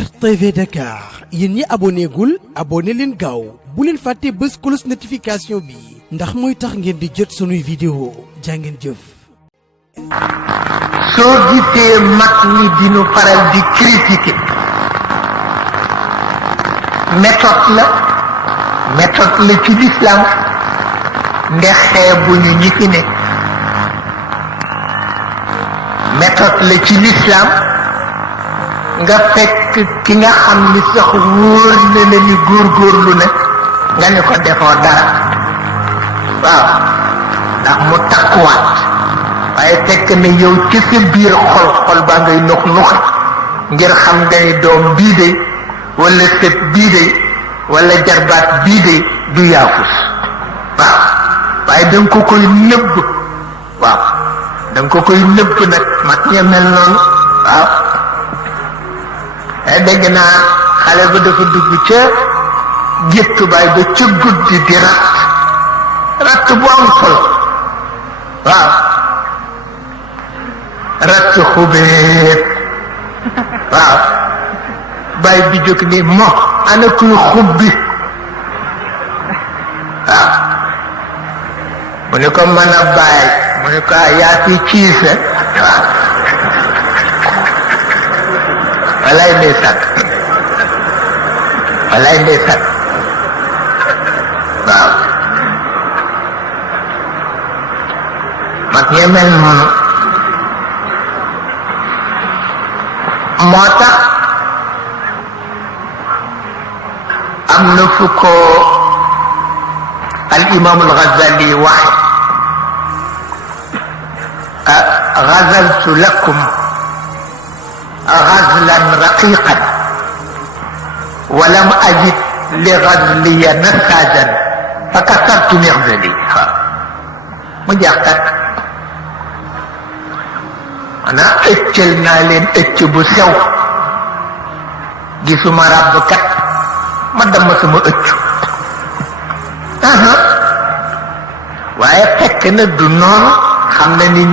RTV Dakar yéen ñi abonné gul abonné leen gaaw bu leen fàtte bës cloche notification bi ndax mooy tax ngeen di jot sunuy vidéo jàngeen jëf. soo gisee mag ñi dinu faral di critiquer méthode la ci l'islam ndexee bu ñu ñi fi ne méthode la ci l'islam nga fekk ki nga xam ni sax wóor na la ni góorgóorlu na nga ne ko defoo dara waaw ndax mu takkuwaat waaye fekk ne yow ci sa biir xol baa ngay nux ngir xam nga ni doom bii de wala sët bii de wala jarbaat bii de du yaafus waaw waaye danga ko koy nëbb waaw danga ko koy nëbb nag mag ña mel noonu waaw dégg naa xale ba dafa dugg ca géttu baay ba ca guddi di ratt bu am solo waaw ratt xubeet waaw baay bi jóg ni moo ana kuy xubbi waaw mu ne ko mën a baay mu ne ko yaa fi ciise waaw walaay ndeysaan waaw mag ñe mel noonu moo tax am na fu ko al imam al Ghazali waxe ghazaltu lakum غزلا رقيقا ولم أجد لغزلي نساجا فكسرت مغزلي مجاقت أنا اتشلنا لين اتشبو سو gisuma rabkat ma dam sama ëccu waaye fekk na du noonu xam na ni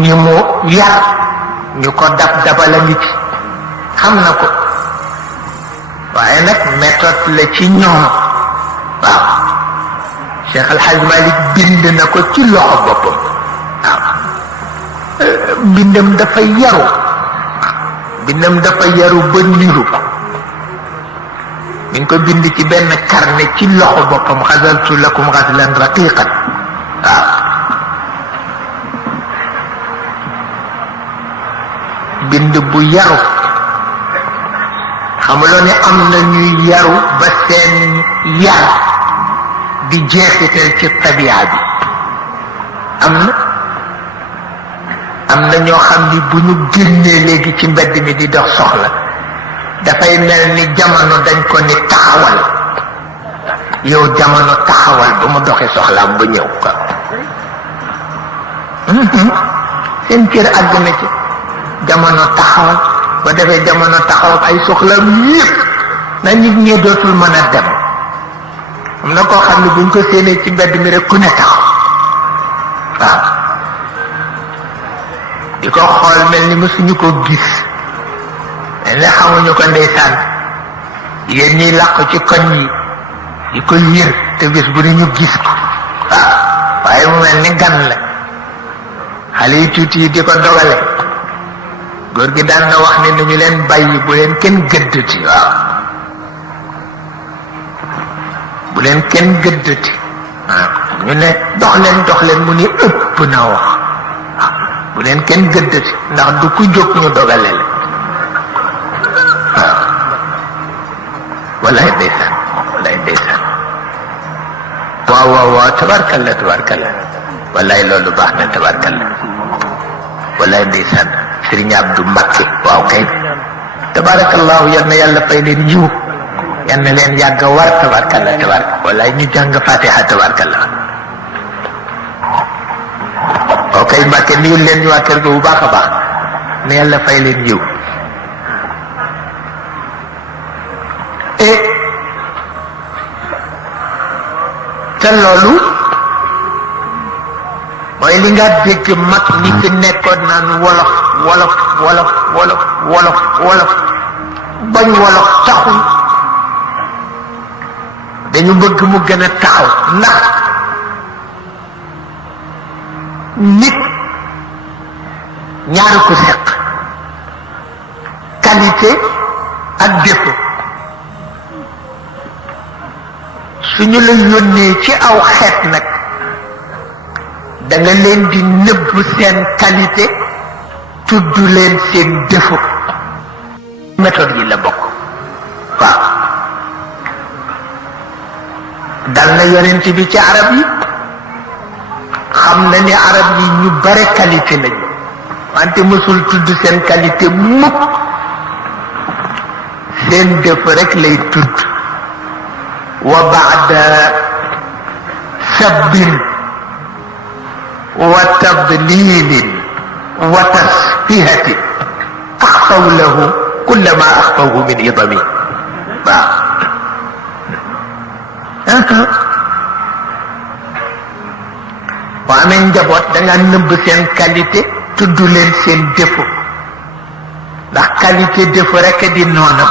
ñi mu yar ñu ko dabala nit xam na ko waaye nag méthode la ci ñoom waaw Cheikh Al Hadj Malick bind na ko ci loxo boppam waaw bindam dafa yaru ba niru ko mi ngi ko bind ci benn carnet ci loxo boppam xasaltu lakum xaslan raqiqan waaw bind bu yaru xamuloo ne am na ñuy yaru ba seen yar di jeexital ci tabia bi am na ñoo xam ni bu ñu génnee léegi ci mbedd mi di dox soxla dafay mel ni jamono dañ ko ni taxawal yow jamono taxawal ba mu doxee soxlaam ba ñëw ko seen cër àgg na ci jamono taxawal ba defee jamono taxaw ay soxlaam yépp na nit ñee dootul mën a dem am na koo xam ne buñ ko séenee ci mbedd mi rek ku ne taxaw waaw di ko xool mel ni mësuñu ko gis mel ni xamuñu ko ndeysaan yéen ñiy làq ci koñ yi di ko yër te bis bu ne ñu gis ko waaw waaye mu mel ni gan la xale yi tuuti yi di ko dogale góor gi daan na wax ne nañu leen bàyyi bu leen kenn gëddati waaw bu leen kenn gëddati waaw ñu ne dox leen mu ni ëpp na wax waaw bu leen kenn gëddati ndax du ku jóg ñu dogale la waaw wallaay ndeysaan waaw tabarkalla wallaay loolu baax na tabarkalla wallaay ndeysaan Sëriñ Abdu Mbakke waaw kay tabarakallahu yal na yàlla fay leen yiw yal na leen yàgg war tabarkalla wallaay ñu jàng fatiha tabarkalla waaw kay Mbakke niyu leen ñu waa kër ga bu baax a baax na yàlla fay leen yiw te loolu mooy li nga dégg mag ñi fi nekkoon naan wolof bañ wolof taxul dañu bëgg mu gën a taxaw ndax nit ñaari ko seq qualité ak défaut suñu la yónnee ci aw xeet nag da nga leen di nëbb seen qualité tudd leen seen défaut méthode yi la bokk waaw dal na yonent bi ci arab yi xam na ni arab yi ñu bare qualité lañu wante mësul tudd seen qualité mukk seen défaut rek lay tudd wa ba'da sabbin wa tadlilin wa tasfihatin axfaw lahu kulla ma axfawhu min idami waaw boo amee njaboot da nga nëbb seen qualité tudd leen seen défaut ndax qualité défaut rek di noonam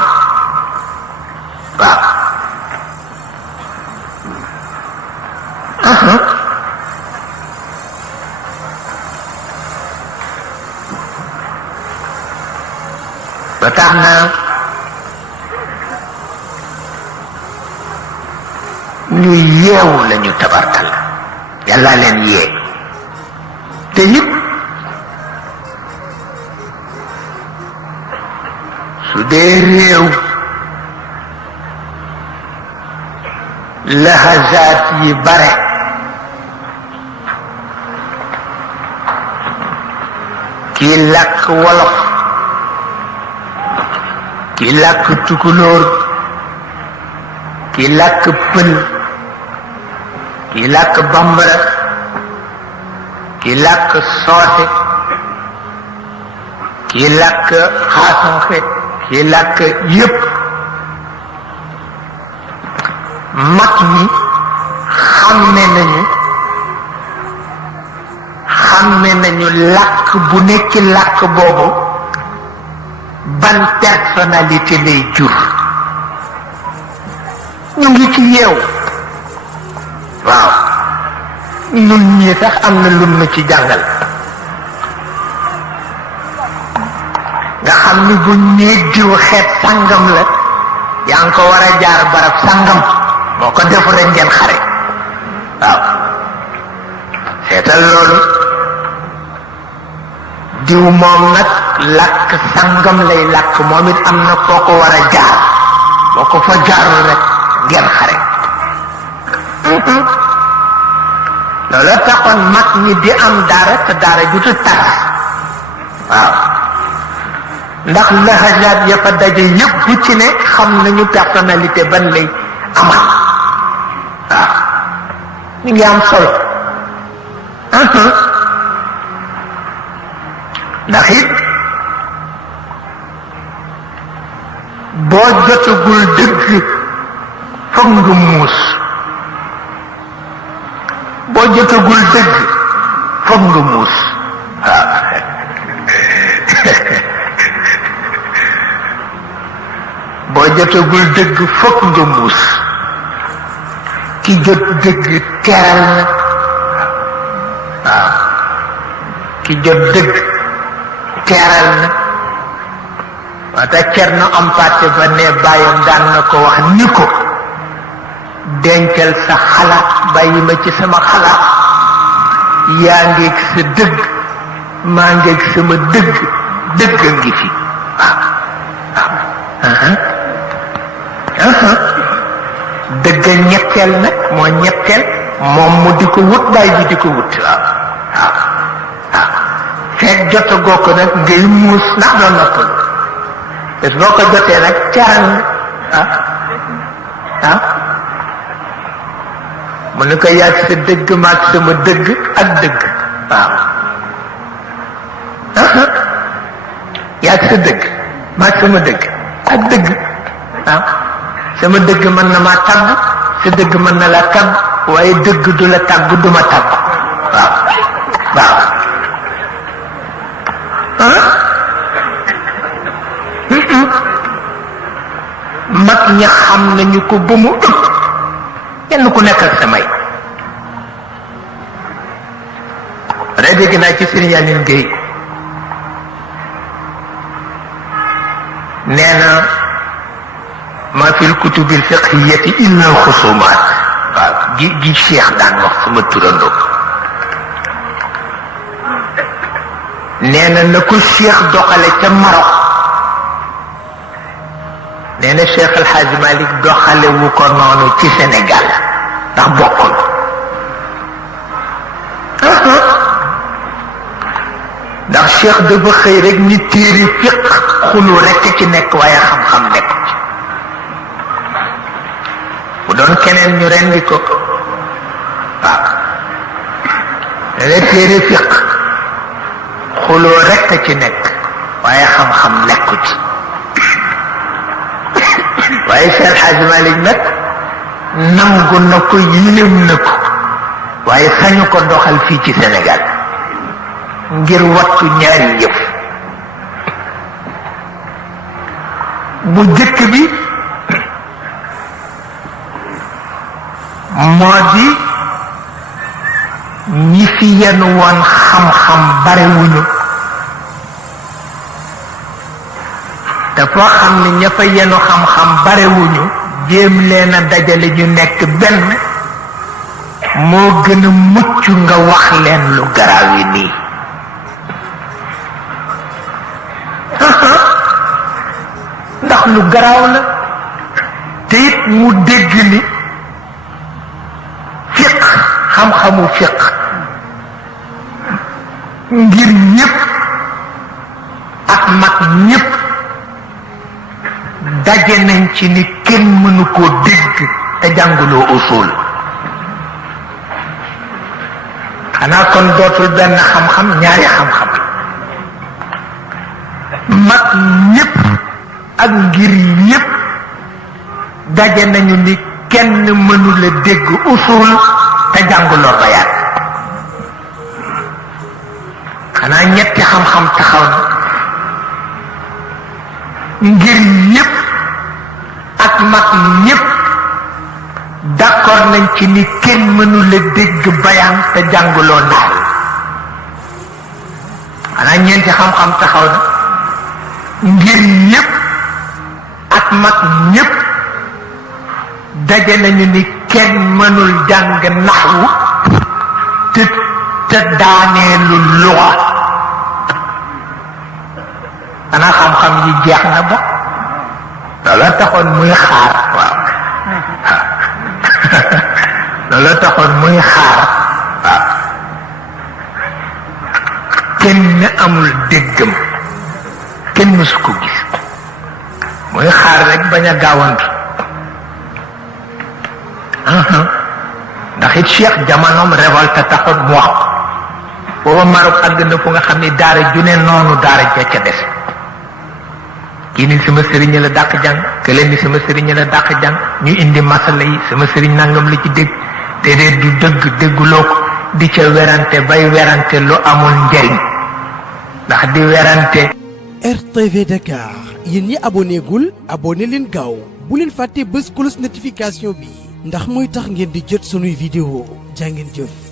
waaw ba tax na ñu yeewu lañu tabarkal yàlla leen yee te it su dee réew lahazaat yi bare kii làkk wolof kii làkk tukulóor kii làkk pël kii làkk bambara kii làkk soose kii làkk xaasanxe kii làkk yépp mag ñi xàmme nañu làkk bu nekk làkk boobu ban personnalité lay jur ñu ngi ci yeew waaw ñun ñii sax am na lu nu ci jàngal nga xam ni bu ñee diw xeet sàngam la yaa ngi ko war a jaar barab sàngam moo ko defu rek ngeen xare waaw seetal loolu diw moom nag làkk sàngam lay làkk moom it am na foo ko war a jaar boo ko fa jaarul rek ngeen xare loolu taxoon mag ñi di am daara te daara ju tu tas waaw ndax lahajaat ya fa daje yëpp bu ci ne xam nañu personnalité ban lay amal waaw ñu ngi am solo ndax it boo jotagul dëgg foog nga muus boo jotagul dëgg foog nga muus waaw boo jotagul dëgg foog nga muus ki jot dëgg teral na waaw ki jot dëgg teral na wata Cerno am pàtte ba ne bàyyam daan na ko wax ni ko dencal sa xalaat bàyyi ma ci sama xalaat yaa ngeeg sa dëgg maa ngeeg sama dëgg dëgg a ngi fi dëgg ñetteel nag moo ñetteel moom mu di ko wut bàyyi ji di ko wut waaw waaw waaw fekk jotagoo ko nag ngay muus ndax doo noppal bés boo ko jotee nag caran mu ne ko yàgg sa dëgg maag sama dëgg ak dëgg waaw yàgg sa dëgg maag sama dëgg ak dëgg waaw sama dëgg mën na maa tàgg sa dëgg mën na la tàgg waaye dëgg du la tàgg du ma tàgg waaw waaw mag ñi xam nañu ko ba mu ëpp kenn ku nekk ak sa may rek dégg naa ci Serigne Aline Gueye nee na ma fil kutubil fiqhiyati illa xusumaat waaw gi Cheikh daan wax sama turandoo nee na ko Cheikh doxale ca Maroc nee na Cheikh El Hadj Malick doxale wu ko noonu ci Sénégal ndax bokkul ndax Cheikh dafa xëy rek ni téere fiq xulu rekk ci nekk waaye xam-xam nekk ci bu doon keneen ñu rendi ko waaw nee na téere fiq xulu rekk ci nekk waaye xam-xam nekku ci waaye Cheikh Hadj Malick nag nangu na ko yéem na ko waaye sañu ko doxal fii ci Sénégal ngir wattu ñaari yëf bu jëkk bi moo di ñi fi yenn woon xam-xam barewuñu te foo xam ne ña fa yenu xam-xam barewuñu jéem leen a dajale ñu nekk benn moo gën a mucc nga wax leen lu garaaw yi nii ndax lu garaaw la te it mu dégg ni fiq xam-xamu fiq ngir ñépp ak mag ñépp daje nañ ci ni kenn mënu koo dégg te jànguloo usul xanaa kon dootul benn xam-xam ñaari xam-xam mag ñépp ak ngir ñépp daje nañu ni kenn mënula dégg usul te jànguloo bayaan xanaa ñetti xam-xam taxaw na ngir ñépp ak mag ñépp d'accord nañ ci ni kenn mënula dégg bayaan te jànguloo naal xanaa ñeenti xam-xam taxaw na ngir ñépp ak mag ñépp daje nañu ni kenn mënul jàng naxwu te daaneelu luxa xanaa xam-xam yi jeex na ba loola taxoon muy xaar waaw loola taxoon muy xaar waaw kenn amul déggam kenn mësu ko gis muy xaar rek bañ a gaawantu ndax it Cheikh jamonoom révolte taxoon mu wax booba Maroc àgg na fu nga xam ni daara ju ne noonu daara ja ca des kii ni sama sëriñ la dàq jàng kële ni sama sëriñ la dàq jàng ñu indi masala yi sama sëriñ nangam la ci dégg te de du dëgg dégguloo ko di ca werante bay werante lu amul njariñ ndax di werante. RTV Dakar yéen ñi aboné gul aboné leen gaaw bu leen fàtte bës cloche notification bi ndax mooy tax ngeen di jot sunuy vidéo jaa ngeen jëf.